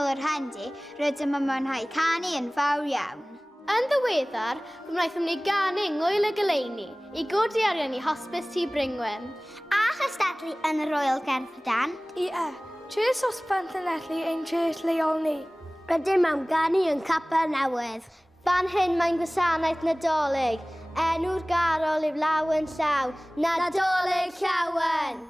canol yr hendi, rydym yn mwynhau canu yn fawr iawn. Yn ddiweddar, fe wnaethon ni ganu ngwyl y goleuni I godi arian I Hosbis Tŷ Bryngwyn. A chystadlu yn y Royal Gerfydan. Tres Ysbant Llanelli ein tres leol ni. Rydym am ganu yn Capel Newydd. Fan hyn mae'n gwasanaeth Nadolig. Enw'r garol yw Lawen Llaw. Nadolig Llawen!